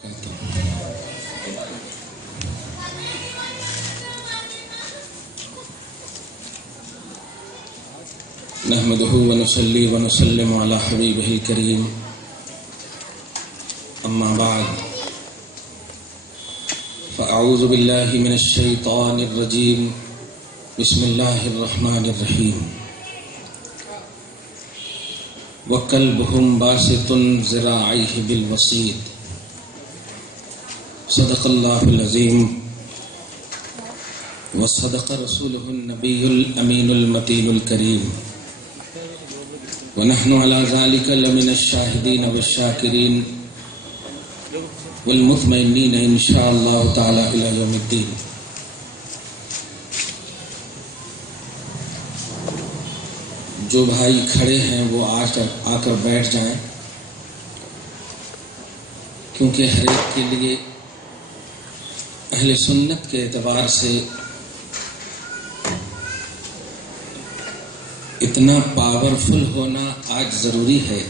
نحمده ونصلي ونسلم على حبيبه الكريم أما بعد فأعوذ بالله من الشيطان الرجيم بسم الله الرحمن الرحيم وكلبهم باسط ذراعيه بالوصيد صدق الله العظيم وصدق رسوله النبي الأمين المتين الكريم ونحن على ذلك لمن الشاهدين والشاكرين والمطمئنين إن شاء الله تعالى إلى يوم الدين. جو بھائی کھڑے ہیں وہ آ کر بیٹھ جائیں، کیونکہ ہر ایک کے لیے اہل سنت کے اعتبار سے اتنا پاورفل ہونا آج ضروری ہے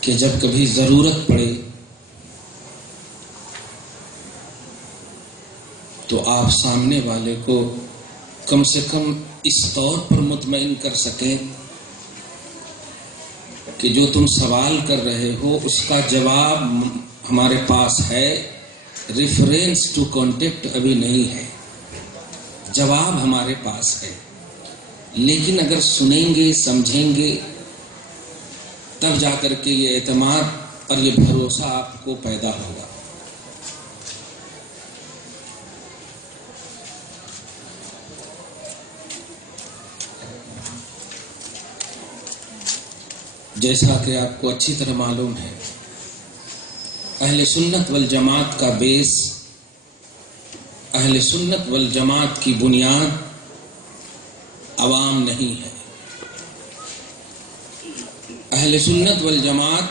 کہ جب کبھی ضرورت پڑے تو آپ سامنے والے کو کم سے کم اس طور پر مطمئن کر سکیں کہ جو تم سوال کر رہے ہو اس کا جواب ہمارے پاس ہے، ریفرنس ٹو کانٹیکٹ ابھی نہیں ہے، جواب ہمارے پاس ہے، لیکن اگر سنیں گے سمجھیں گے تب جا کر کے یہ اعتماد اور یہ بھروسہ آپ کو پیدا ہوگا۔ جیسا کہ آپ کو اچھی طرح معلوم ہے، اہل سنت والجماعت کا بیس، اہل سنت والجماعت کی بنیاد عوام نہیں ہے۔ اہل سنت والجماعت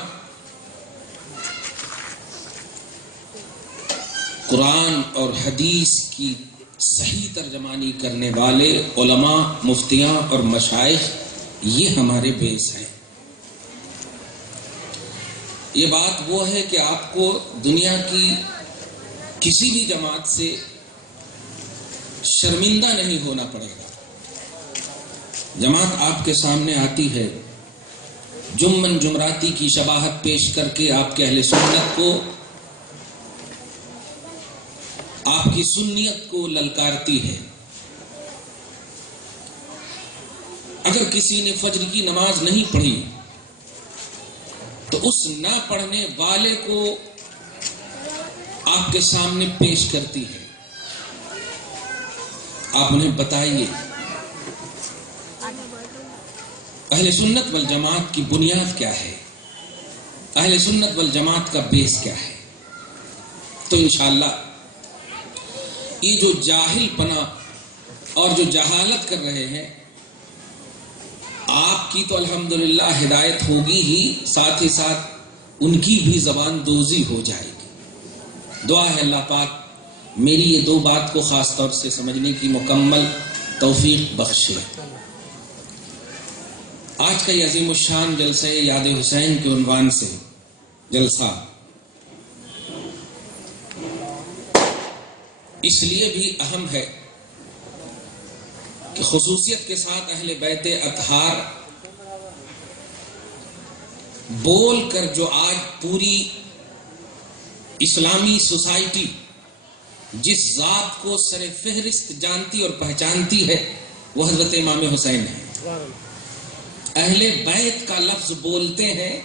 قرآن اور حدیث کی صحیح ترجمانی کرنے والے علماء، مفتیاں اور مشائخ، یہ ہمارے بیس ہیں۔ یہ بات وہ ہے کہ آپ کو دنیا کی کسی بھی جماعت سے شرمندہ نہیں ہونا پڑے گا۔ جماعت آپ کے سامنے آتی ہے، جمن جمراتی کی شباہت پیش کر کے آپ کے اہل سنت کو، آپ کی سنیت کو للکارتی ہے۔ اگر کسی نے فجر کی نماز نہیں پڑھی تو اس نہ پڑھنے والے کو آپ کے سامنے پیش کرتی ہے، آپ انہیں بتائیے اہل سنت والجماعت کی بنیاد کیا ہے، اہل سنت والجماعت کا بیس کیا ہے۔ تو انشاءاللہ یہ جو جاہل پنا اور جو جہالت کر رہے ہیں، آپ کی تو الحمدللہ ہدایت ہوگی ہی، ساتھ ہی ساتھ ان کی بھی زبان دوزی ہو جائے گی۔ دعا ہے اللہ پاک میری یہ دو بات کو خاص طور سے سمجھنے کی مکمل توفیق بخشے۔ آج کا یہ عظیم الشان جلسہ یاد حسین کے عنوان سے جلسہ اس لیے بھی اہم ہے کہ خصوصیت کے ساتھ اہل بیت اطہار بول کر جو آج پوری اسلامی سوسائٹی جس ذات کو سر فہرست جانتی اور پہچانتی ہے وہ حضرت امام حسین ہے۔ اہل بیت کا لفظ بولتے ہیں،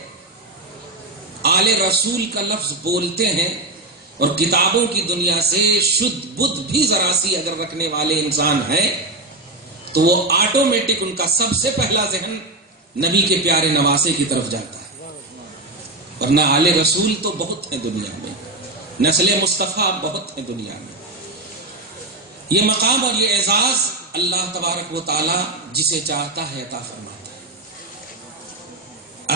آل رسول کا لفظ بولتے ہیں، اور کتابوں کی دنیا سے شدھ بدھ بھی ذرا سی اگر رکھنے والے انسان ہیں تو وہ آٹومیٹک ان کا سب سے پہلا ذہن نبی کے پیارے نواسے کی طرف جاتا ہے۔ ورنہ آل رسول تو بہت ہیں دنیا میں، نسل مصطفیٰ بہت ہیں دنیا میں۔ یہ مقام اور یہ اعزاز اللہ تبارک و تعالی جسے چاہتا ہے عطا فرماتا ہے۔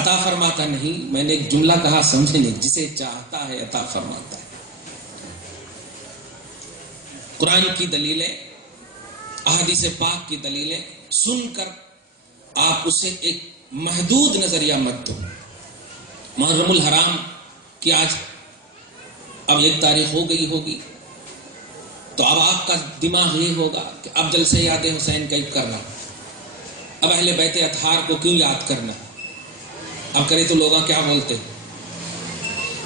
عطا فرماتا نہیں، میں نے ایک جملہ کہا سمجھے نہیں، جسے چاہتا ہے عطا فرماتا ہے۔ قرآن کی دلیلیں، احادیث پاک کی دلیلیں سن کر آپ اسے ایک محدود نظریہ مت دو. محرم الحرام کی آج اب 1 تاریخ ہو گئی ہوگی تو اب آپ کا دماغ یہ ہوگا کہ اب جلسے یاد حسین کیوں کرنا, اب اہل بیت اطہار کو کیوں یاد کرنا, اب کرے تو لوگ کیا بولتے.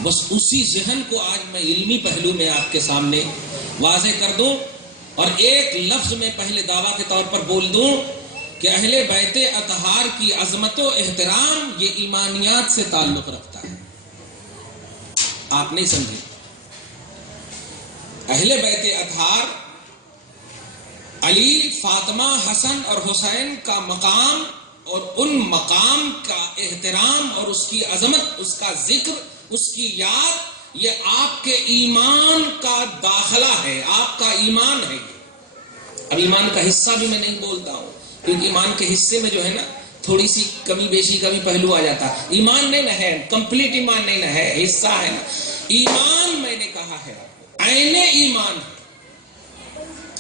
بس اسی ذہن کو آج میں علمی پہلو میں آپ کے سامنے واضح کر دوں اور ایک لفظ میں پہلے دعویٰ کے طور پر بول دوں کہ اہل بیت اطہار کی عظمت و احترام یہ ایمانیات سے تعلق رکھتا ہے. آپ نہیں سمجھے. اہل بیت اطہار علی, فاطمہ, حسن اور حسین کا مقام اور ان مقام کا احترام اور اس کی عظمت, اس کا ذکر, اس کی یاد, یہ آپ کے ایمان کا داخلہ ہے, آپ کا ایمان ہے. اب ایمان کا حصہ بھی میں نہیں بولتا ہوں کیونکہ ایمان کے حصے میں جو ہے نا تھوڑی سی کمی بیشی کا بھی پہلو آ جاتا ہے. ایمان نہیں نہ ہے, کمپلیٹ ایمان نہیں نہ ہے, حصہ ہے نا. ایمان میں نے کہا ہے عین ایمان ہے.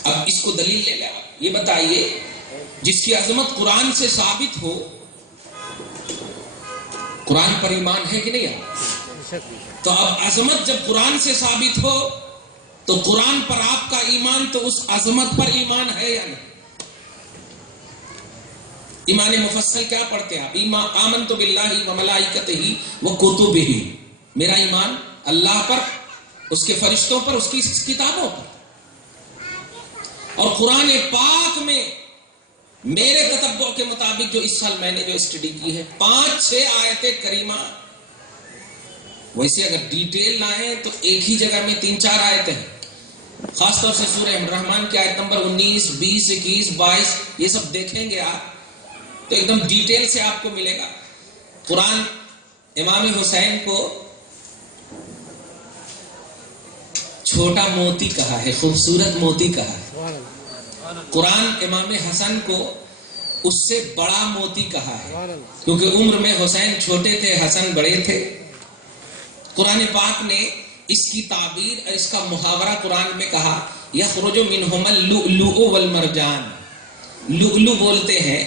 اب اس کو دلیل لے لیں. یہ بتائیے جس کی عظمت قرآن سے ثابت ہو, قرآن پر ایمان ہے کہ نہیں ہے؟ تو اب عظمت جب قرآن سے ثابت ہو تو قرآن پر آپ کا ایمان تو اس عظمت پر ایمان ہے یا نہیں؟ ایمان مفصل کیا پڑھتے ہیں آپ؟ آمنت باللہ و ملائکتہ و کتبہ, میرا ایمان اللہ پر, اس کے فرشتوں پر, اس کی کتابوں پر. اور قرآن پاک میں میرے تتبع کے مطابق جو اس سال میں نے جو اسٹڈی کی ہے 5-6 آیتیں کریمہ, ویسے اگر ڈیٹیل لائیں تو ایک ہی جگہ میں 3-4 آیتیں ہیں, خاص طور سے سورہ الرحمن کی آیت نمبر 19, 20, 21, 22, یہ سب دیکھیں گے آپ تو ایک دم ڈیٹیل سے آپ کو ملے گا. قرآن امام حسین کو چھوٹا موتی کہا ہے, خوبصورت موتی کہا ہے. قرآن امام حسن کو اس سے بڑا موتی کہا ہے کیونکہ عمر میں حسین چھوٹے تھے, حسن بڑے تھے. قرآن پاک نے اس کی تعبیر اور اس کا محاورہ قرآن میں کہا یخرج منہما اللؤلؤ والمرجان. لؤلؤ بولتے ہیں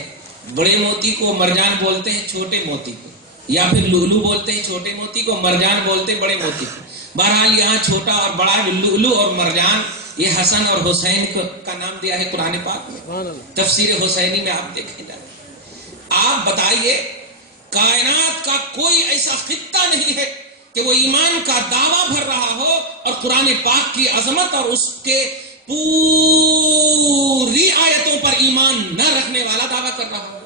بڑے موتی کو, مرجان بولتے ہیں چھوٹے موتی کو, یا پھر لؤلؤ بولتے ہیں چھوٹے موتی کو, مرجان بولتے ہیں بڑے موتی کو. بہرحال یہاں چھوٹا اور بڑا لؤلؤ اور مرجان یہ حسن اور حسین کا نام دیا ہے قرآن پاک میں. تفسیر حسینی میں آپ دیکھیں جائیں. آپ بتائیے کائنات کا کوئی ایسا خطہ نہیں ہے کہ وہ ایمان کا دعویٰ بھر رہا ہو اور قرآن پاک کی عظمت اور اس کے پوری آیتوں پر ایمان نہ رکھنے والا دعویٰ کر رہا ہو,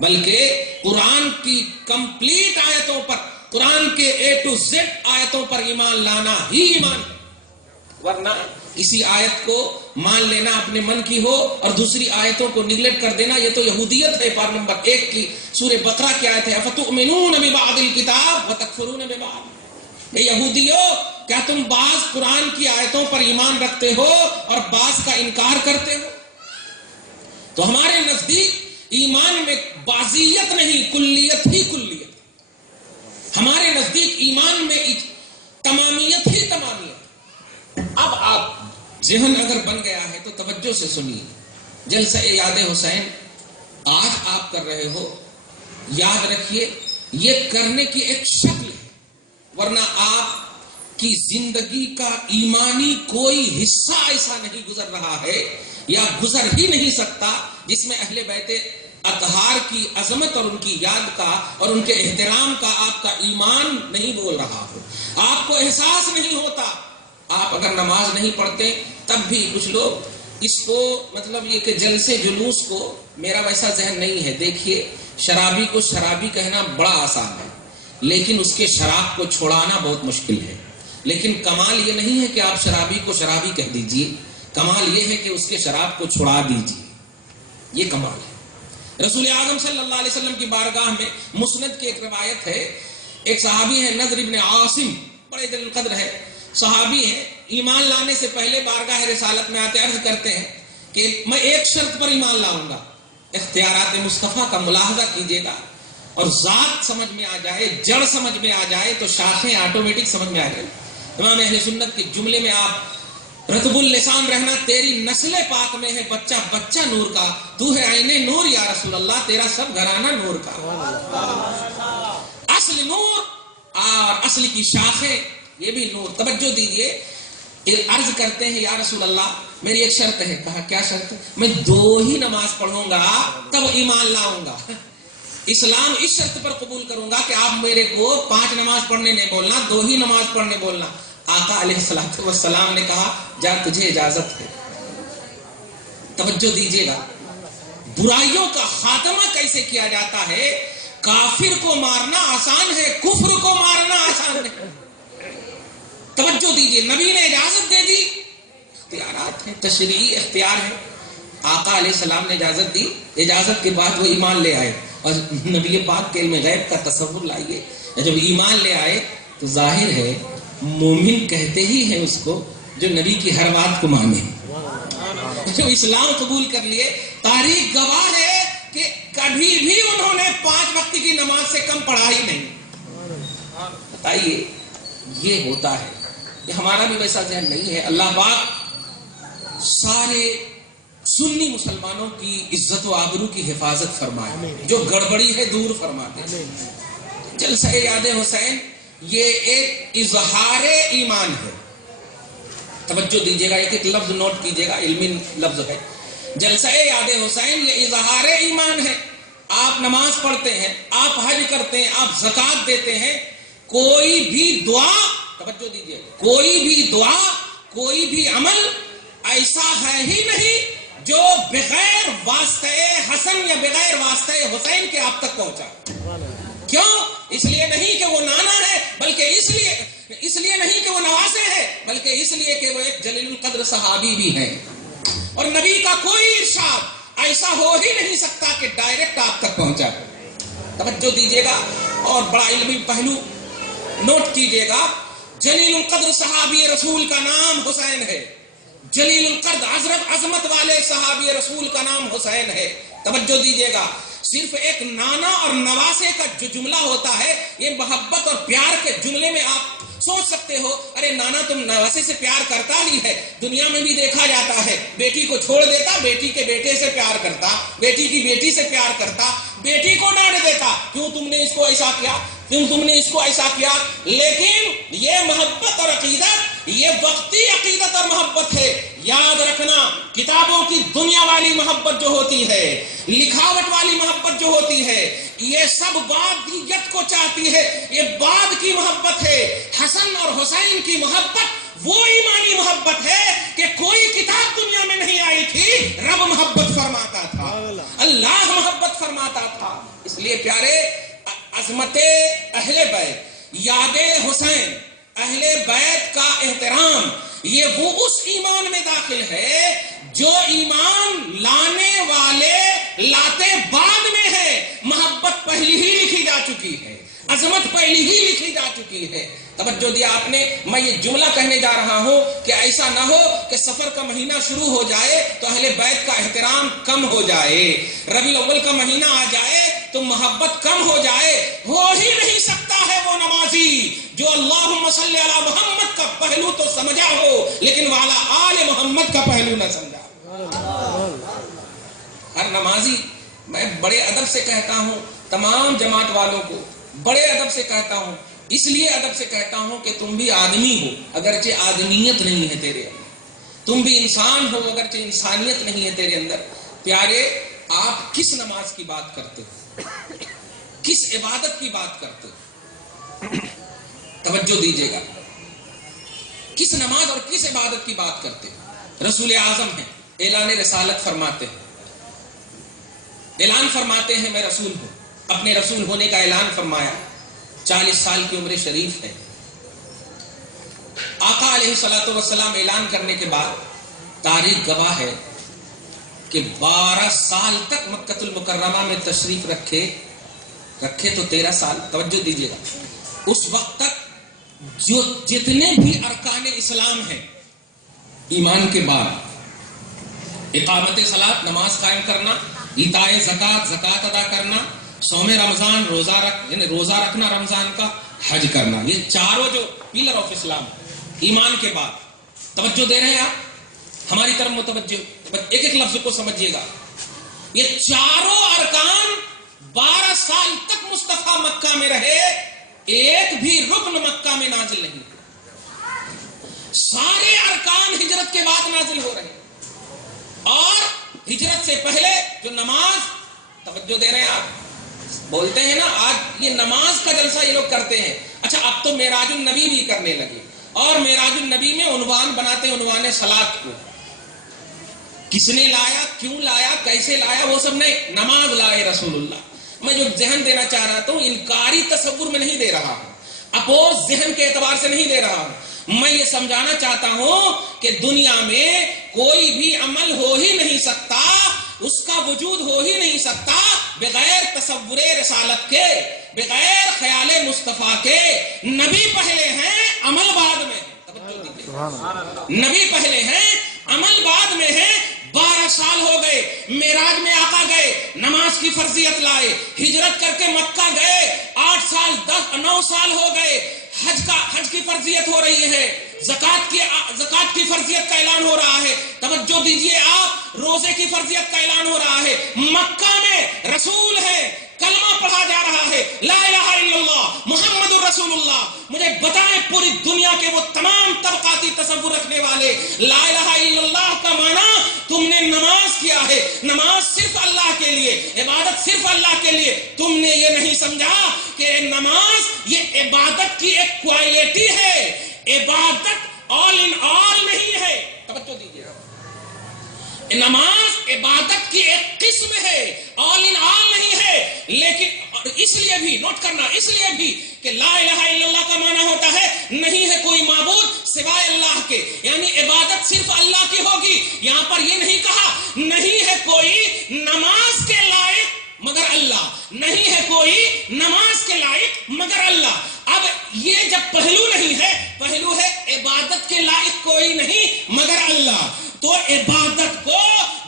بلکہ قرآن کی کمپلیٹ آیتوں پر, قرآن کے A to Z آیتوں پر ایمان لانا ہی ایمان ہے. ورنہ کسی آیت کو مان لینا اپنے من کی ہو اور دوسری آیتوں کو نگلیکٹ کر دینا, یہ تو یہودیت ہے. پارٹ نمبر 1 کی سورہ بقرہ کی آیت ہے افتؤمنون ببعض الکتاب وتکفرون ببعض. اے یہودیو, کیا تم بعض قرآن کی آیتوں پر ایمان رکھتے ہو اور بعض کا انکار کرتے ہو؟ تو ہمارے نزدیک ایمان میں بعضیت نہیں, کلیت ہی کلیت. ہمارے نزدیک ایمان میں تمامیت ہی تمامیت. اب آپ ذہن اگر بن گیا ہے تو توجہ سے سنیے. جلسہ یاد حسین آج آپ کر رہے ہو, یاد رکھیے یہ کرنے کی ایک شکل ہے, ورنہ آپ کی زندگی کا ایمانی کوئی حصہ ایسا نہیں گزر رہا ہے یا گزر ہی نہیں سکتا جس میں اہل بیت اطہار کی عظمت اور ان کی یاد کا اور ان کے احترام کا آپ کا ایمان نہیں بول رہا ہو, آپ کو احساس نہیں ہوتا. آپ اگر نماز نہیں پڑھتے تب بھی کچھ لوگ اس کو مطلب یہ کہ جلسے جلوس کو, میرا ویسا ذہن نہیں ہے. دیکھیے شرابی کو شرابی کہنا بڑا آسان ہے لیکن اس کے شراب کو چھوڑانا بہت مشکل ہے. لیکن کمال یہ نہیں ہے کہ آپ شرابی کو شرابی کہہ دیجئے, کمال یہ ہے کہ اس کے شراب کو چھڑا دیجئے, یہ کمال ہے. رسول اعظم صلی اللہ علیہ وسلم کی بارگاہ میں مسند کی ایک روایت ہے, ایک صحابی ہے نضر ابن عاصم, بڑے دل قدر ہے صحابی ہیں, ایمان لانے سے پہلے بارگاہ رسالت میں آتے عرض کرتے ہیں کہ میں ایک شرط پر ایمان لاؤں گا. اختیارات مصطفیٰ کا ملاحظہ کیجئے گا اور ذات سمجھ میں آ جائے, جڑ سمجھ میں آ جائے تو شاخیں آٹومیٹک سمجھ میں آ جائے. امام اہل سنت کے جملے میں آپ رطب اللسان رہنا تیری نسل پاک میں ہے، بچہ بچہ نور کا، تو ہے عین نور یا رسول اللہ، تیرا سب گھرانہ نور کا، اصل نور اور اصل کی شاخیں یہ بھی نور۔ توجہ دیجئے، عرض کرتے ہیں یا رسول اللہ میری ایک شرط ہے۔ کہا کیا شرط؟ میں 2 ہی نماز پڑھوں گا تب ایمان لاؤں گا، اسلام اس شرط پر قبول کروں گا کہ آپ میرے کو 5 نماز پڑھنے نہیں بولنا، 2 ہی نماز پڑھنے بولنا۔ آقا علیہ السلام نے کہا جا تجھے اجازت ہے۔ توجہ دیجیے گا، برائیوں کا خاتمہ کیسے کیا جاتا ہے؟ کافر کو مارنا آسان ہے، کفر کو مارنا آسان ہے۔ توجہ دیجیے، نبی نے اجازت دے دی، اختیارات ہیں، تشریعی اختیار ہے۔ آقا علیہ السلام نے اجازت دی، اجازت کے بعد وہ ایمان لے آئے، اور نبی پاک کے علم غیب کا تصور لائیے، جب ایمان لے آئے تو ظاہر ہے مومن کہتے ہی ہیں اس کو جو نبی کی ہر بات کو مانے، جو اسلام قبول کر لیے۔ تاریخ گواہ ہے کہ کبھی بھی انہوں نے 5 وقت کی نماز سے کم پڑھا ہی نہیں۔ بتائیے، یہ ہوتا ہے، یہ ہمارا بھی ویسا ذہن نہیں ہے۔ اللہ پاک سارے سنی مسلمانوں کی عزت و آبرو کی حفاظت فرمائے، جو گڑبڑی ہے دور فرما دے۔ جلسہ یاد حسین یہ ایک اظہار ایمان ہے۔ توجہ دیجیے گا، ایک لفظ نوٹ کیجیے گا، علمی لفظ ہے۔ جلسہ یاد حسین یہ اظہار ایمان ہے۔ آپ نماز پڑھتے ہیں، آپ حج کرتے ہیں، آپ زکوٰۃ دیتے ہیں، کوئی بھی دعا، توجہ دیجیے، کوئی بھی دعا، کوئی بھی عمل ایسا ہے ہی نہیں جو بغیر واسطہ حسن یا بغیر واسطہ حسین کے آپ تک پہنچا۔ کیوں؟ اس لیے نہیں کہ وہ نانا ہے، بلکہ اس لیے نہیں کہ وہ نواسے ہے، بلکہ اس لیے کہ وہ ایک جلیل القدر صحابی بھی ہیں، اور نبی کا کوئی ارشاد ایسا ہو ہی نہیں سکتا کہ ڈائریکٹ آپ تک پہنچا۔ توجہ دیجیے گا، اور بڑا علمی پہلو نوٹ کیجیے گا، جلیل القدر صحابی رسول کا نام حسین ہے، جلیل القدر عظمت والے صحابی رسول کا نام حسین ہے۔ توجہ دیجیے گا، صرف ایک نانا اور نواسے کا جو جملہ ہوتا ہے، یہ محبت اور پیار کے جملے میں آپ سوچ سکتے ہو ارے نانا تم نواسے سے پیار کرتا ہی ہے، دنیا میں بھی دیکھا جاتا ہے، بیٹی کو چھوڑ دیتا، بیٹی کے بیٹے سے پیار کرتا، بیٹی کی بیٹی سے پیار کرتا، بیٹی کو ڈانٹ دیتا، کیوں تم نے اس کو ایسا کیا، کیوں تم نے اس کو ایسا کیا۔ لیکن یہ محبت اور عقیدت یہ وقتی عقیدت اور محبت ہے۔ یاد رکھنا، کتابوں کی دنیا والی محبت جو ہوتی ہے، لکھاوٹ والی محبت جو ہوتی ہے، یہ سب بعدیت کو چاہتی ہے، یہ بعد کی محبت ہے۔ حسن اور حسین کی محبت وہ ایمانی محبت ہے کہ کوئی کتاب دنیا میں نہیں آئی تھی، رب محبت فرماتا تھا، اللہ محبت فرماتا تھا۔ اس لیے پیارے، عظمت اہل بیت، یاد حسین، اہل بیت کا احترام، یہ وہ اس ایمان میں داخل ہے جو ایمان لانے والے لاتے بعد میں ہے۔ محبت پہلی ہی لکھی جا چکی ہے، عظمت پہلی ہی لکھی جا چکی ہے۔ توجہ دیا آپ نے، میں یہ جملہ کہنے جا رہا ہوں کہ ایسا نہ ہو کہ سفر کا مہینہ شروع ہو جائے تو اہل بیت کا احترام کم ہو جائے، ربیع الاول کا مہینہ آ جائے تو محبت کم ہو جائے۔ ہو ہی نہیں سکتا ہے وہ نمازی جو اللہم صلی علی محمد کا پہلو تو سمجھا ہو لیکن والا آل محمد کا پہلو نہ سمجھا۔ ہر نمازی، میں بڑے ادب سے کہتا ہوں تمام جماعت والوں کو، بڑے ادب سے کہتا ہوں، اس لیے ادب سے کہتا ہوں کہ تم بھی آدمی ہو اگرچہ آدمیت نہیں ہے تیرے اندر، تم بھی انسان ہو اگرچہ انسانیت نہیں ہے تیرے اندر۔ پیارے، آپ کس نماز کی بات کرتے ہو، کس عبادت کی بات کرتے ہو؟ توجہ دیجیے گا، کس نماز اور کس عبادت کی بات کرتے ہو؟ رسول اعظم ہیں، اعلان رسالت فرماتے ہیں، اعلان فرماتے ہیں میں رسول ہوں، اپنے رسول ہونے کا اعلان فرمایا، 40 سال کی عمر شریف ہے۔ آقا علیہ الصلوۃ والسلام اعلان کرنے کے بعد تاریخ گواہ ہے کہ 12 سال تک مکہ المکرمہ میں تشریف رکھے تو 13 سال، توجہ دیجیے گا، اس وقت تک جو جتنے بھی ارکان اسلام ہیں ایمان کے بعد، اقامت صلاۃ نماز قائم کرنا، ایتاء زکوٰۃ زکوٰۃ ادا کرنا، صوم رمضان روزہ رکھنا رمضان کا، حج کرنا، یہ چاروں جو پلر آف اسلام ایمان کے بعد توجہ دے رہے ہیں آپ؟ ہماری طرف متوجہ، ایک ایک لفظ کو سمجھیے گا۔ یہ چاروں ارکان 12 سال تک مصطفیٰ مکہ میں رہے، ایک بھی رکن مکہ میں نازل نہیں، سارے ارکان ہجرت کے بعد نازل ہو رہے ہیں۔ اور ہجرت سے پہلے جو نماز، توجہ دے رہے ہیں آپ؟ بولتے ہیں نا آج یہ نماز کا جلسہ یہ لوگ کرتے ہیں، اچھا اب تو معراج النبی بھی کرنے لگے، اور معراج النبی میں عنوان بناتے ہیں عنوان صلاۃ کو، کس نے لایا، کیوں لایا، کیسے لایا، وہ سب نہیں، نماز لائے رسول اللہ۔ میں جو ذہن دینا چاہ رہا تھا انکاری تصور میں نہیں دے رہا ہوں، اپوز ذہن کے اعتبار سے نہیں دے رہا ہوں، میں یہ سمجھانا چاہتا ہوں کہ دنیا میں کوئی بھی عمل ہو ہی نہیں سکتا، اس کا وجود ہو ہی نہیں سکتا بغیر تصور رسالت کے، بغیر خیال مصطفیٰ کے۔ نبی پہلے ہیں، عمل بعد میں ہے، نبی پہلے ہیں، عمل بعد میں ہے۔ 12 سال ہو گئے، معراج میں آقا گئے، نماز کی فرضیت لائے، ہجرت کر کے مکہ گئے، 8 سال 9 سال ہو گئے، حج کی فرضیت ہو رہی ہے، زکات کی فرضیت کا اعلان ہو رہا ہے، توجہ دیجئے آپ، روزے کی فرضیت کا اعلان ہو رہا ہے، مکہ میں رسول ہے، کلمہ پڑھا جا رہا ہے، لا الہ الا اللہ محمد الرسول اللہ۔ مجھے بتائیں پوری دنیا کے وہ تمام طبقاتی تصور رکھنے والے، لا الہ الا اللہ کا معنی تم نے نماز کیا ہے، نماز صرف اللہ کے لیے، عبادت صرف اللہ کے لیے، تم نے یہ نہیں سمجھا کہ نماز یہ عبادت کی ایک کوالٹی ہے، عبادت آل ان آل نہیں ہے۔ توجہ دیجیے، نماز عبادت کی ایک قسم ہے، آل ان آل نہیں ہے۔ لیکن اس لیے بھی نوٹ کرنا، اس لیے بھی کہ لا الہ الا اللہ کا معنی ہوتا ہے نہیں ہے کوئی معبود سوائے اللہ کے، یعنی عبادت صرف اللہ کی ہوگی۔ یہاں پر یہ نہیں کہا نہیں ہے کوئی نماز کے لائق مگر اللہ، نہیں ہے کوئی نماز کے لائق مگر اللہ۔ اب یہ جب پہلو نہیں ہے، پہلو ہے عبادت کے لائق کوئی نہیں مگر اللہ، تو عبادت کو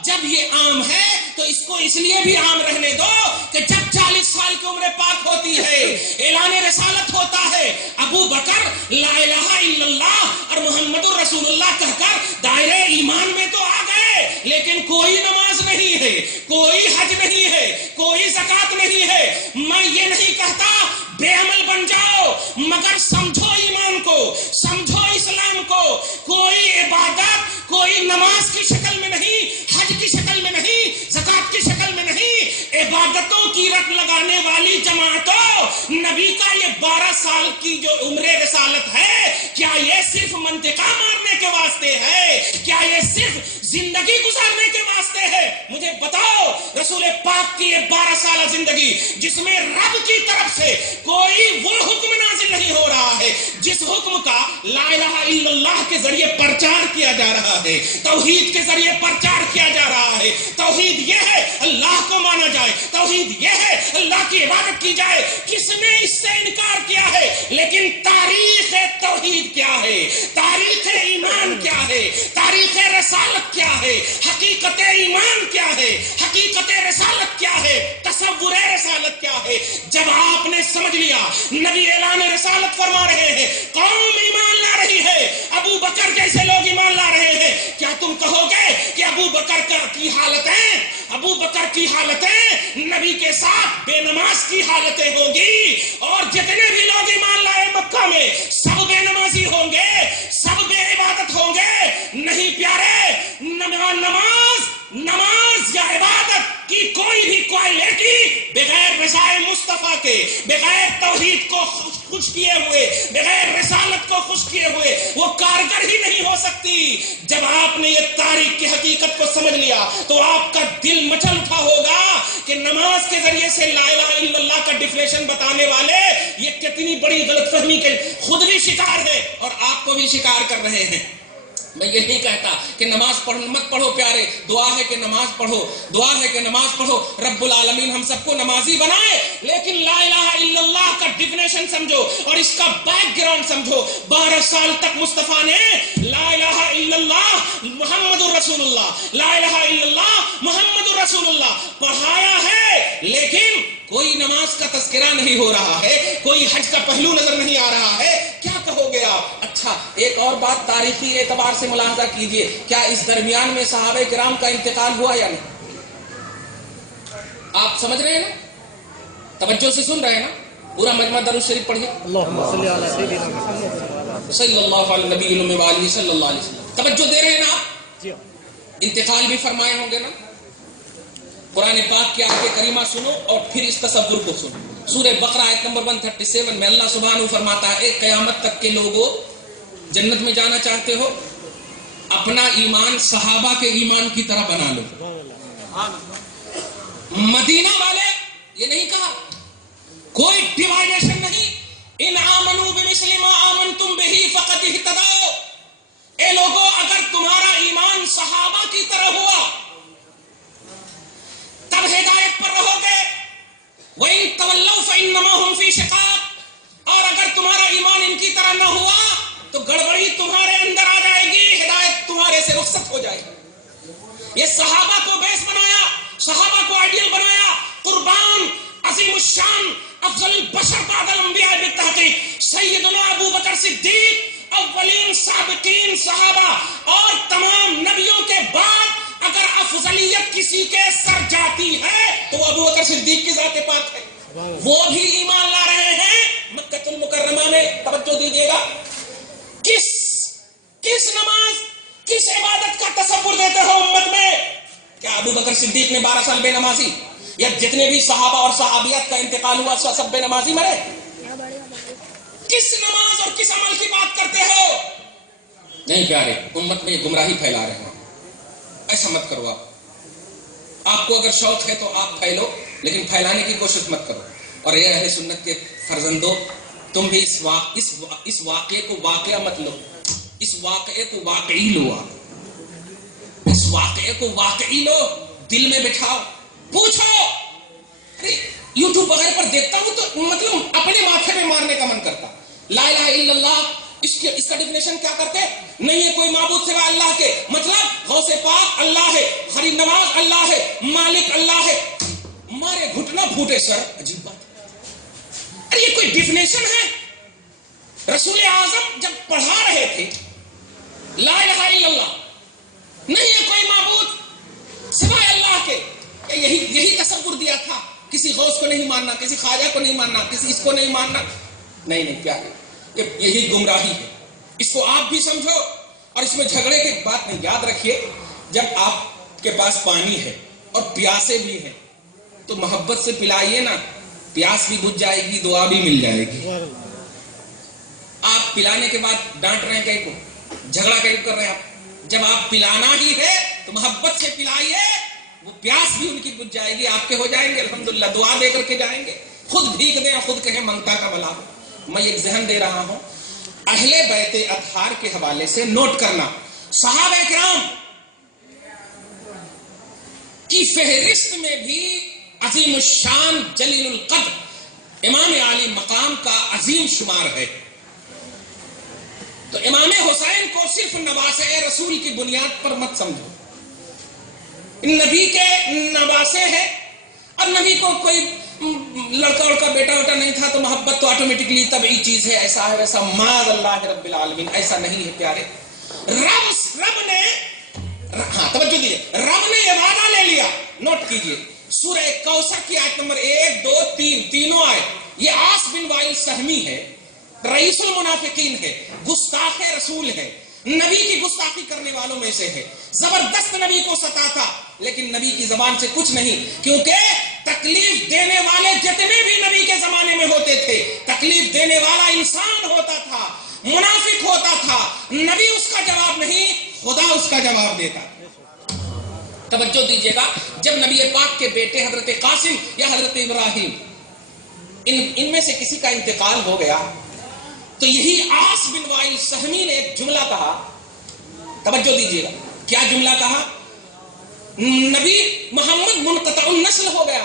جب یہ عام ہے تو اس کو اس لیے بھی عام رہنے دو کہ جب 40 سال کی عمر پاک ہوتی ہے، اعلان رسالت ہوتا ہے، ابو بکر لا الہ الا اللہ اور محمد الرسول اللہ کہہ کر دائرے ایمان میں تو آ گئے، لیکن کوئی نماز نہیں ہے، کوئی حج نہیں ہے، کوئی زکات نہیں ہے۔ میں یہ نہیں کہتا بے عمل بن جاؤ، مگر سمجھو ایمان کو، سمجھو اسلام کو، کوئی عبادت کوئی نماز کی شکل میں نہیں، حج کی شکل میں نہیں، زکات کی شکل میں نہیں، عبادتوں کی رٹ لگانے والی جماعتوں، نبی کا یہ 12 سال کی جو عمر رسالت ہے، کیا یہ صرف منطقہ مارنے کے واسطے ہے؟ کیا یہ صرف زندگی گزارنے کے واسطے ہے؟ مجھے بتاؤ، رسول پاک کی یہ 12 سالہ زندگی جس میں رب کی طرف سے کوئی وہ حکم نازل نہیں ہو رہا ہے جس حکم کا لا الہ الا اللہ کے ذریعے پرچار کیا جا رہا ہے، توحید کے ذریعے پرچار کیا جا رہا ہے۔ توحید یہ ہے اللہ کو مانا جائے، توحید یہ ہے اللہ کی عبادت کی جائے۔ کس نے اس سے انکار کیا ہے؟ لیکن تاریخ توحید کیا ہے، تاریخ ایمان کیا ہے، تاریخ رسالت کیا ہے، حقیقت ایمان کیا ہے، حقیقت رسالت کیا ہے، تصور رسالت کیا ہے۔ جب آپ نے سمجھ لیا نبی اعلان رسالت فرما رہے ہیں، قوم ایمان لا رہی ہے، ابو بکر جیسے لوگ ایمان لا رہے ہیں، کیا تم کہو گے کہ ابو بکر کی حالتیں نبی کے ساتھ بے نماز کی حالتیں ہوگی، اور جتنے بھی لوگ ایمان لائے مکہ میں سب بے نمازی ہوں گے، سب بے عبادت ہوں گے؟ نہیں پیارے، نماز یا عبادت کی کوئی بھی کوالٹی بغیر رضائے مصطفیٰ کے، بغیر توحید کو خوش کیے ہوئے، بغیر رسالت کو خوش کیے ہوئے وہ کارگر ہی نہیں ہو سکتی۔ جب آپ نے یہ تاریخ کی حقیقت کو سمجھ لیا تو آپ کا دل مچل اٹھا ہوگا کہ نماز کے ذریعے سے لا الہ الا اللہ کا ڈیفینیشن بتانے والے یہ کتنی بڑی غلط فہمی کے خود بھی شکار ہے اور آپ کو بھی شکار کر رہے ہیں۔ میں یہ نہیں کہتا کہ نماز مت پڑھو پیارے، دعا ہے کہ نماز پڑھو، دعا ہے کہ نماز پڑھو، رب العالمین ہم سب کو نمازی بنائے، لیکن لا الہ الا اللہ کا ڈیفینیشن سمجھو اور اس کا بیک گراؤنڈ سمجھو۔ 12 سال تک مصطفیٰ نے لا الہ الا اللہ محمد الرسول اللہ، لا الہ الا اللہ محمد الرسول اللہ پڑھایا ہے، لیکن کوئی نماز کا تذکرہ نہیں ہو رہا ہے، کوئی حج کا پہلو نظر نہیں آ رہا ہے۔ کیا کہو گے گیا. اچھا ایک اور بات تاریخی اعتبار سے ملاحظہ کیجئے, کیا اس درمیان میں صحابہ کرام کا انتقال ہوا یا نہیں؟ آپ سمجھ رہے ہیں نا, توجہ سے سن رہے ہیں نا؟ پورا مجمع درود شریف پڑھیے, اللہم صلی علی سیدنا محمد صلی اللہ علیہ نبی الامی وآلہ صلی اللہ علیہ وسلم. توجہ دے رہے ہیں نا آپ؟ جی انتقال بھی فرمائے ہوں گے نا. قرآن پاک کی آیت کریمہ سنو اور پھر اس تصور کو سنو. سورہ بقرہ آیت نمبر 137 میں اللہ سبحانہ فرماتا ہے, ایک قیامت تک کے لوگوں جنت میں جانا چاہتے ہو, اپنا ایمان صحابہ کے ایمان کی طرح بنا لو. مدینہ والے یہ نہیں کہا, کوئی ڈیوائڈیشن نہیں. ان آمنوا بمثل ما آمنتم بہ فقد اہتدوا. اے لوگوں اگر تمہارا ایمان صحابہ کی طرح ہوا تب ہدایت پر رہو گے. وَإِن تَوَلَّوْا فَإِنَّمَا هُمْ فِي شِقَاقٍ. اور اگر تمہارا ایمان ان کی طرح نہ ہوا تو گڑبڑی تمہارے اندر آ جائے گی, ہدایت تمہارے سے رخصت ہو جائے گی. یہ صحابہ کو بیس بنایا, صحابہ کو آئیڈیل بنایا. قربان عظیم الشان افضل البشر بعد الانبیاء بالتحقیق سیدنا ابو بکر صدیق, اولین سابقین صحابہ, اور تمام نبیوں کے بعد اگر افضلیت کسی کے سر جاتی ہے تو ابو بکر صدیق کی ذات پاک ہے. وہ بھی ایمان لا رہے ہیں مکہ المکرمہ میں. توجہ دیجیے گا, کس نماز کس عبادت کا تصور دیتے ہو امت میں؟ کیا ابو بکر صدیق نے 12 سال بے نمازی, یا جتنے بھی صحابہ اور صحابیات کا انتقال ہوا سب بے نمازی مرے؟ کس نماز اور کس عمل کی بات کرتے ہو؟ نہیں پیارے, امت میں یہ گمراہی پھیلا رہے ہیں. ایسا مت کرو. آپ کو اگر شوق ہے تو آپ پھیلو, لیکن پھیلانے کی کوشش مت کرو. اور یہ اہل سنت کے فرزندوں, تم بھی اس واقعے کو واقعہ مت لو, اس واقعے کو واقعی لو. آپ اس واقعے کو واقعی لو, دل میں بٹھاؤ, پوچھو. یوٹیوب وغیرہ پر دیکھتا ہوں تو مطلب اپنے ماتھے میں مارنے کا من کرتا. لا الہ الا اللہ, اس کا ڈیفینیشن کیا کرتے؟ نہیں ہے کوئی معبود سوا اللہ کے, مطلب غوث پاک اللہ ہے, غریب نواز اللہ ہے, مالک اللہ ہے. مارے گھٹنا پھوٹے سر, عجیب بات. ارے یہ کوئی ڈیفینیشن ہے؟ رسول اعظم جب پڑھا رہے تھے لا الہ الا اللہ, نہیں ہے کوئی معبود سوائے اللہ کے, یہی تصور دیا تھا. کسی غوث کو نہیں ماننا, کسی خواجہ کو نہیں ماننا, کسی اس کو نہیں ماننا. نہیں پیارے, یہی گمراہی ہے. اس کو آپ بھی سمجھو اور اس میں جھگڑے کی بات نہیں. یاد رکھیے, جب آپ کے پاس پانی ہے اور پیاسے بھی ہیں تو محبت سے پلائیے نا, پیاس بھی بجھ جائے گی, دعا بھی مل جائے گی. آپ پلانے کے بعد ڈانٹ رہے ہیں کہیں کو, جھگڑا کہیں کر رہے ہیں آپ. جب آپ پلانا ہی ہے تو محبت سے پلائیے, وہ پیاس بھی ان کی بجھ جائے گی, آپ کے ہو جائیں گے الحمدللہ, دعا دے کر کے جائیں گے. خود بھیگ دیں, خود کہیں منگتا کا بلا. میں ایک ذہن دے رہا ہوں, اہل بیت اطہار کے حوالے سے نوٹ کرنا, صحابہ کرام کی فہرست میں بھی عظیم الشان جلیل القدر امام عالی مقام کا عظیم شمار ہے. تو امام حسین کو صرف نواسے رسول کی بنیاد پر مت سمجھو. نبی کے نواسے ہیں, اور نبی کو کوئی لڑکا وڑکا بیٹا وٹا نہیں تھا تو محبت تو آٹومیٹکلی طبعی چیز ہے, ایسا ہے ویسا. معاذ اللہ رب العالمین, ایسا نہیں ہے پیارے. رب نے, ہاں توجہ دیجیے, رب نے یہ وعدہ لے لیا. نوٹ کیجیے, سورہ کوثر کی آیت نمبر 1 2 3 تینوں آیت. یہ عاص بن وائل سہمی ہے, رئیس المنافقین ہے, گستاخ رسول ہے, نبی کی گستاخی کرنے والوں میں سے ہے. زبردست نبی کو ستاتا, لیکن نبی کی زبان سے کچھ نہیں, کیونکہ تکلیف دینے والے جتنے بھی نبی کے زمانے میں ہوتے تھے, تکلیف دینے والا انسان ہوتا تھا, منافق ہوتا تھا. نبی اس کا جواب نہیں, خدا اس کا جواب دیتا. توجہ دیجیے گا, جب نبی پاک کے بیٹے حضرت قاسم یا حضرت ابراہیم ان میں سے کسی کا انتقال ہو گیا تو یہی عاص بن وائل سہمی نے ایک جملہ کہا. توجہ دیجیے گا, کیا جملہ کہا؟ نبی محمد منقطع النسل ہو گیا.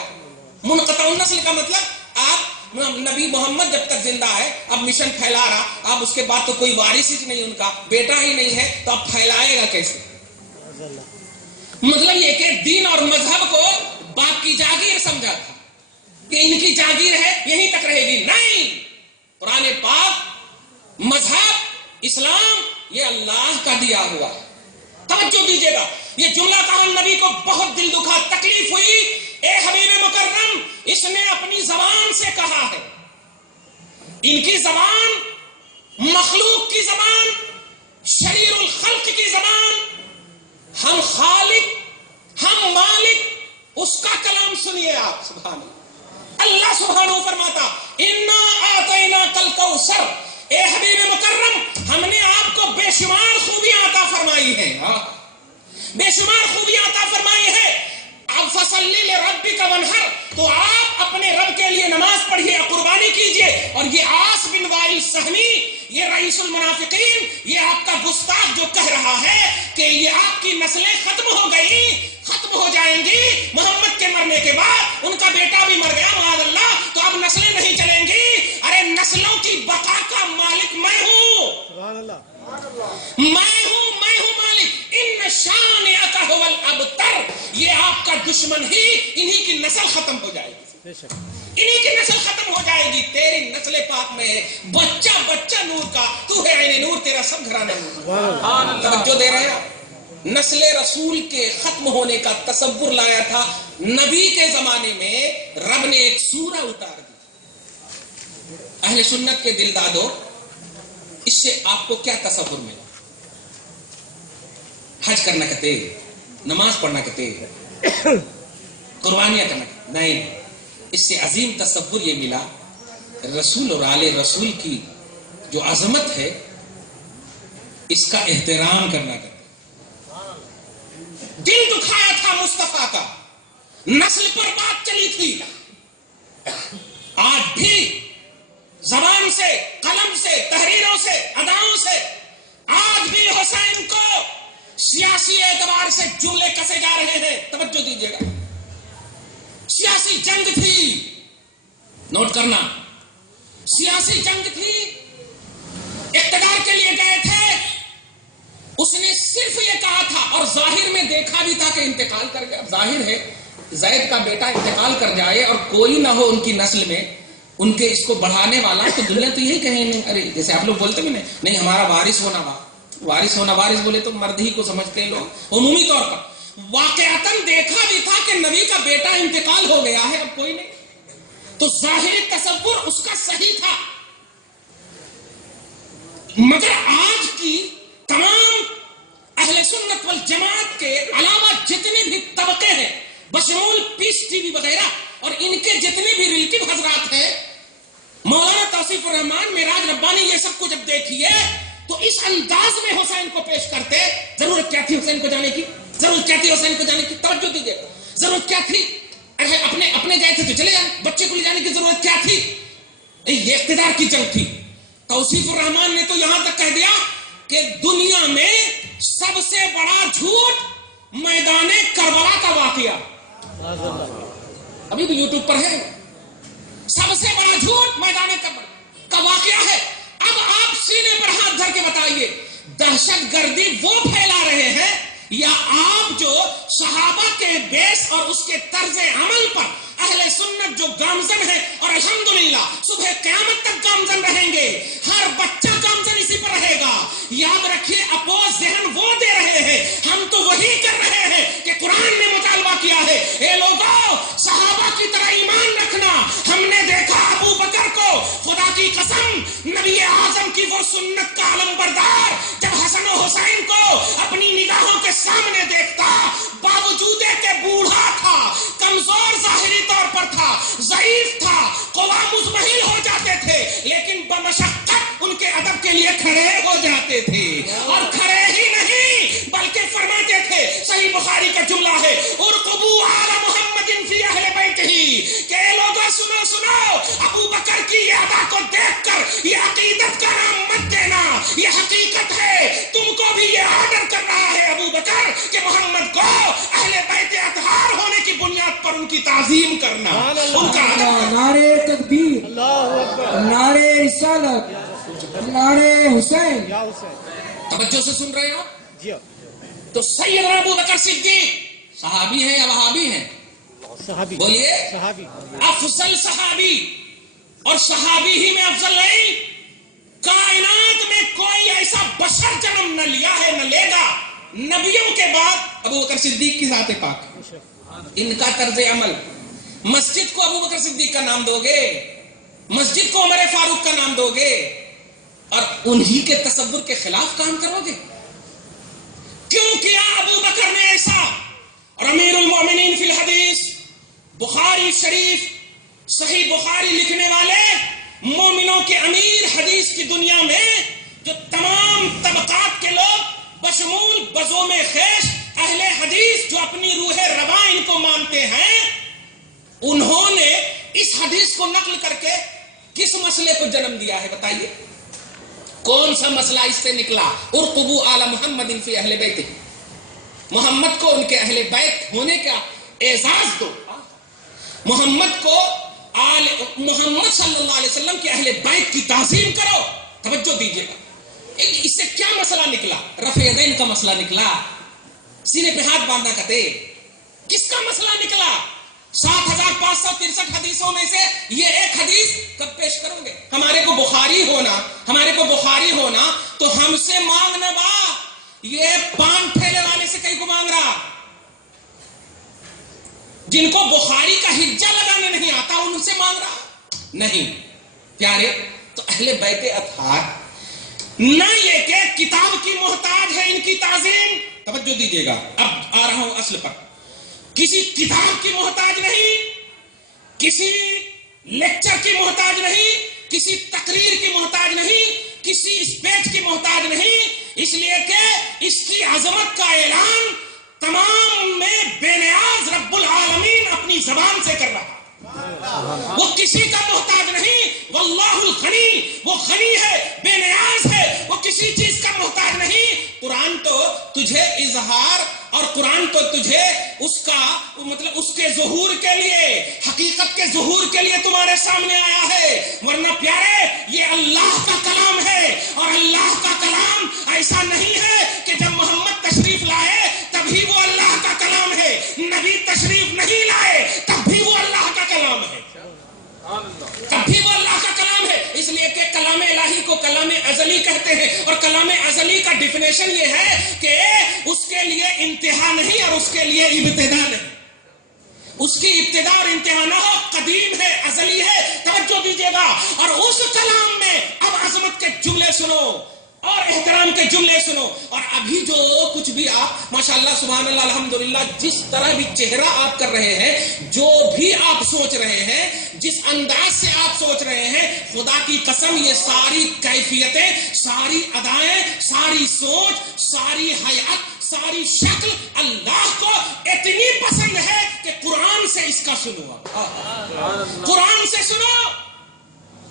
منقطع النسل کا مطلب آپ نبی محمد جب تک زندہ ہے, اب مشن پھیلا رہا, اب اس کے بعد تو کوئی وارث ہی نہیں, ان کا بیٹا ہی نہیں ہے, تو اب پھیلائے گا کیسے؟ مطلب یہ کہ دین اور مذہب کو باپ کی جاگیر سمجھا تھا کہ ان کی جاگیر ہے یہیں تک رہے گی. نہیں, قرآن پاک مذہب اسلام یہ اللہ کا دیا ہوا ہے. توجہ دیجیے گا, یہ جملہ کہا نبی کو بہت دل دکھا, تکلیف ہوئی. اے حبیب مکرم, اس نے اپنی زبان سے کہا ہے. ان کی زبان مخلوق کی زبان, شریر الخلق کی زبان. ہم خالق, ہم مالک, اس کا کلام سنیے آپ. سبحان اللہ. اللہ سبحانہ فرماتا انا اعطیناک الکوثر. اے حبیب مکرم, ہم نے آپ کو بے شمار خوبیاں عطا فرمائی ہیں, بے شمار خوبیاں عطا فرمائی ہے. اب فصلی لربک وانحر, تو آپ اپنے رب کے لیے نماز پڑھیے, قربانی کیجئے. اور یہ عاص بن وائل سہمی, یہ رئیس المنافقین, یہ آپ کا گستاخ جو کہہ رہا ہے کہ یہ آپ کی نسلیں ختم ہو گئی, ختم ہو جائیں گی محمد کے مرنے کے بعد, ان کا بیٹا بھی مر گیا معاذ اللہ, تو اب نسلیں نہیں چلیں گی. ارے نسلوں کی بقا کا مالک میں ہوں, سبحان اللہ. میں ہوں مالک. ان شانئک ھو الابتر, یہ آپ کا دشمن ہی, انہی کی نسل ختم ہو جائے گی, بے شک. انہی کی نسل ختم ہو جائے گی. تیری نسل پاک میں ہے بچہ بچہ نور کا, تو ہے عین نور, تیرا سب گھرانہ نور. توجہ دے رہے ہیں. نسل رسول کے ختم ہونے کا تصور لایا تھا نبی کے زمانے میں, رب نے ایک سورہ اتار دی. اہل سنت کے دل دادو, اس سے آپ کو کیا تصور ملا؟ حج کرنا کہتے, نماز پڑھنا کہتے, قربانیاں کرنا کہتے. نہیں, اس سے عظیم تصور یہ ملا رسول اور آل رسول کی جو عظمت ہے اس کا احترام کرنا کہتے. دل دکھایا تھا مصطفیٰ کا, نسل پر بات چلی تھی. آج بھی زبان سے, قلم سے, تحریروں سے, اداؤں سے آج بھی حسین کو سیاسی اعتبار سے جملے کسے جا رہے ہیں. توجہ دیجیے گا, سیاسی جنگ تھی, نوٹ کرنا, سیاسی جنگ تھی, اقتدار کے لیے گئے تھے. اس نے صرف یہ کہا تھا, اور ظاہر میں دیکھا بھی تھا کہ انتقال کر گیا. ظاہر ہے زید کا بیٹا انتقال کر جائے اور کوئی نہ ہو ان کی نسل میں ان کے اس کو بڑھانے والا, تو دنیا تو یہی کہیں نہیں. ارے جیسے آپ لوگ بولتے بھی نہیں ہمارا وارث ہونا, وارث بولے تو مرد ہی کو سمجھتے ہیں لوگ عمومی طور پر. واقعتاً دیکھا بھی تھا کہ نبی کا بیٹا انتقال ہو گیا ہے, اب کوئی نہیں. تو ظاہری تصور اس کا صحیح تھا. مگر آج کی تمام اہل سنت والجماعت کے علاوہ جتنے بھی طبقے ہیں بشمول پیس ٹی وی وغیرہ اور ان کے جتنے بھی ریلیٹو حضرات ہیں, مولانا توصیف الرحمان, معراج ربانی, یہ سب کو جب دیکھیے تو اس انداز میں حسین کو پیش کرتے. ضرورت کیا تھی حسین کو جانے کی؟ ضرورت کیا تھی حسین کو جانے کی؟ توجہ دیجیے, ضرورت کیا تھی؟ اپنے گئے تھے تو چلے جائیں, بچے کو لے جانے کی ضرورت کیا تھی؟ یہ اقتدار کی جنگ تھی. توصیف الرحمان نے تو یہاں تک کہہ دیا کہ دنیا میں سب سے بڑا جھوٹ میدان کربلا کا واقعہ, ابھی بھی یوٹیوب پر ہے, سب سے بڑا جھوٹ میدان کربلا کا واقعہ ہے. اب آپ سینے پر ہاتھ دھر کے بتائیے, دہشت گردی وہ پھیلا رہے ہیں یا آپ جو صحابہ کے بیس اور اس کے طرز عمل پر اہل سنت جو گامزن ہے, اور الحمدللہ صبح قیامت تک گامزن رہیں گے, ہر بچہ گامزن اسی پر رہے گا. یاد رکھیے اپوز ذہن وہ دے رہے ہیں, ہم تو وہی کر رہے ہیں کہ قرآن نے مطالبہ کیا ہے. اے لوگوں, صحابہ کی طرح ایمان رکھنا. ہم نے دیکھا ابو بکر کو, خدا کی قسم, نبی اعظم کی وہ سنت کا علم بردار, جب حسن و حسین کو اپنی نگاہوں کے سامنے دیکھتا, باوجود کہ بوڑھا تھا, کمزور ظاہری طور پر تھا, ضعیف تھا, قوا مزمحل ہو جاتے تھے, لیکن بمشقت ان کے ادب کے لیے کھڑے ہو جاتے تھے. اور کھڑے ہی نہیں بلکہ فرماتے تھے, صحیح بخاری کا جملہ ہے, ارقبوا آل محمد فی اہل بیتہ, کہ لوگوں سنو, ابو بکر کی یہ ادا کو دیکھ کر یہ عقیدت کا نام مت دینا, یہ حقیقت ہے. تم کو بھی یہ آرڈر کر رہا ہے ابو بکر کہ محمد کو اہل بیت اطہار ہونے کی بنیاد پر ان کی تعظیم کرنا, ان کا ادب. نعرے تکبیر, اللہ اکبر, نعرے رسالت, نعرے حسین. یا حسین. توجہ سے سن رہے ہیں آپ؟ جی تو سیدنا ابو بکر صدیق صحابی ہیں یا وہابی ہیں؟ صحابی. بولیے, صحابی. افضل صحابی, اور صحابی ہی میں افضل نہیں, کائنات میں کوئی ایسا بشر جنم نہ لیا ہے نہ لے گا نبیوں کے بعد ابو بکر صدیق کی ذات پاک. ان کا طرز عمل. مسجد کو ابو بکر صدیق کا نام دو گے, مسجد کو عمر فاروق کا نام دو گے, اور انہی کے تصور کے خلاف کام کرو گے. کیوں کیا ابو بکر نے ایسا؟ اور امیر المومنین فی الحدیث, بخاری شریف, صحیح بخاری لکھنے والے, مومنوں کے امیر حدیث کی دنیا میں, جو تمام طبقات کے لوگ بشمول بزوم خیش اہل حدیث جو اپنی روح رواں ان کو مانتے ہیں, انہوں نے اس حدیث کو نقل کر کے کس مسئلے کو جنم دیا ہے بتائیے؟ کون سا مسئلہ اس سے نکلا؟ ارقبوا آل محمد فی اہل بیت, محمد کو ان کے اہل بیت ہونے کا اعزاز دو, محمد کو محمد صلی اللہ علیہ وسلم کے اہل بیت کی تعظیم کرو. توجہ دیجیے گا, اس سے کیا مسئلہ نکلا؟ رفع یدین کا مسئلہ نکلا, سینے پہ ہاتھ باندھنا کہتے. کس کا مسئلہ نکلا؟ 7563 حدیثوں میں سے یہ ایک حدیث کب پیش کرو گے؟ ہمارے کو بخاری ہونا تو ہم سے مانگنا با, یہ پان ٹھیلے والے سے کہیں کو مانگ رہا, جن کو بخاری کا حجہ لگانے نہیں آتا ان سے مانگ رہا نہیں. پیارے, تو اہل بیت اطہار نہ یہ کہ کتاب کی محتاج ہے ان کی تعظیم. توجہ دیجیے گا, اب آ رہا ہوں اصل پر. کسی کتاب کی محتاج نہیں, کسی لیکچر کی محتاج نہیں, کسی تقریر کی محتاج نہیں, کسی اسپیچ کی محتاج نہیں, اس لیے کہ اس کی عظمت کا اعلان تمام میں بے نیاز رب العالمین اپنی زبان سے کر رہا. وہ کسی کا محتاج نہیں, واللہ الغنی, وہ غنی ہے, بے نیاز ہے, وہ کسی چیز کا محتاج نہیں. قرآن تو تجھے اظہار اور قرآن تو تجھے اس کا مطلب اس کے ظہور کے لیے, حقیقت کے ظہور کے لیے تمہارے سامنے آیا ہے. ورنہ پیارے, یہ اللہ کا کلام ہے, اور اللہ کا کلام ایسا نہیں ہے کہ جب محمد تشریف لائے تبھی وہ اللہ کا کلام ہے, نبی تشریف نہیں لائے تب بھی وہ اللہ کا کلام ہے, تب بھی وہ اللہ کا کلام ہے. اس لیے کہ کلام الہی کو کلام ازلی کہتے ہیں, اور کلام ازلی کا ڈیفینیشن یہ ہے کہ اس کے لیے انتہا نہیں اور اس کے لیے ابتدا نہیں, اس کی ابتدا اور انتہا نہ ہو, قدیم ہے, ازلی ہے. توجہ دیجیے گا, اور اس کلام میں اب عظمت کے جملے سنو اور احترام کے جملے سنو. اور ابھی جو کچھ بھی آپ ماشاءاللہ سبحان اللہ الحمدللہ جس طرح بھی چہرہ آپ کر رہے ہیں, جو بھی آپ سوچ رہے ہیں, جس انداز سے آپ سوچ رہے ہیں, خدا کی قسم یہ ساری کیفیتیں, ساری ادائیں, ساری سوچ, ساری حیات, ساری شکل اللہ کو اتنی پسند ہے کہ قرآن سے اس کا سنو, قرآن سے سنو.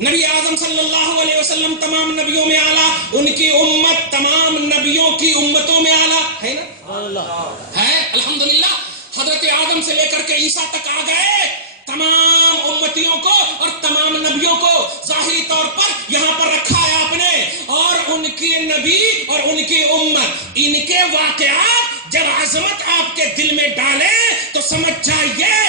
نبی اعظم صلی اللہ علیہ وسلم تمام نبیوں میں اعلیٰ, ان کی امت تمام نبیوں کی امتوں میں اعلیٰ ہے نا, ہے الحمدللہ. حضرت آدم سے لے کر کے عیسیٰ تک آ گئے, تمام امتیوں کو اور تمام نبیوں کو ظاہری طور پر یہاں پر رکھا ہے آپ نے, اور ان کی نبی اور ان کی امت, ان کے واقعات جب عظمت آپ کے دل میں ڈالیں تو سمجھ جائیے